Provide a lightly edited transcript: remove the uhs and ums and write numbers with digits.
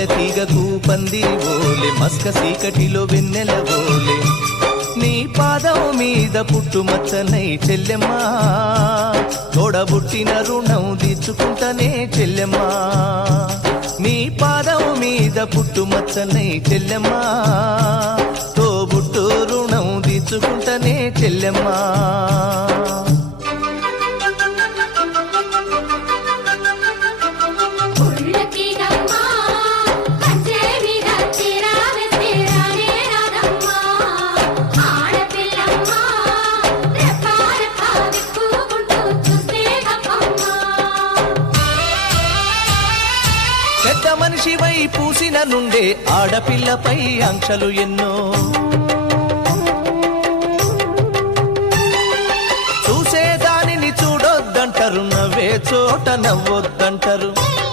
మల్లె తీగకు పంది ఓలే మస్క సీకటిలో వెన్నెల ఓలే నీ పాదం మీద పుట్టుమచ్చనై చెల్లెమ్మా తోడబుట్టిన రుణం తీర్చుకుంటనే చెల్లెమ్మా నీ పాదం మీద పుట్టుమచ్చనై చెల్లెమ్మా తోబుట్టు రుణం తీర్చుకుంటనే చెల్లెమ్మా పెద్ద మనిషివై పూసిన నుండే ఆడపిల్లపై ఆంక్షలు ఎన్నో చూసేదానిని చూడొద్దంటారు నవ్వే చోట నవ్వొద్దంటారు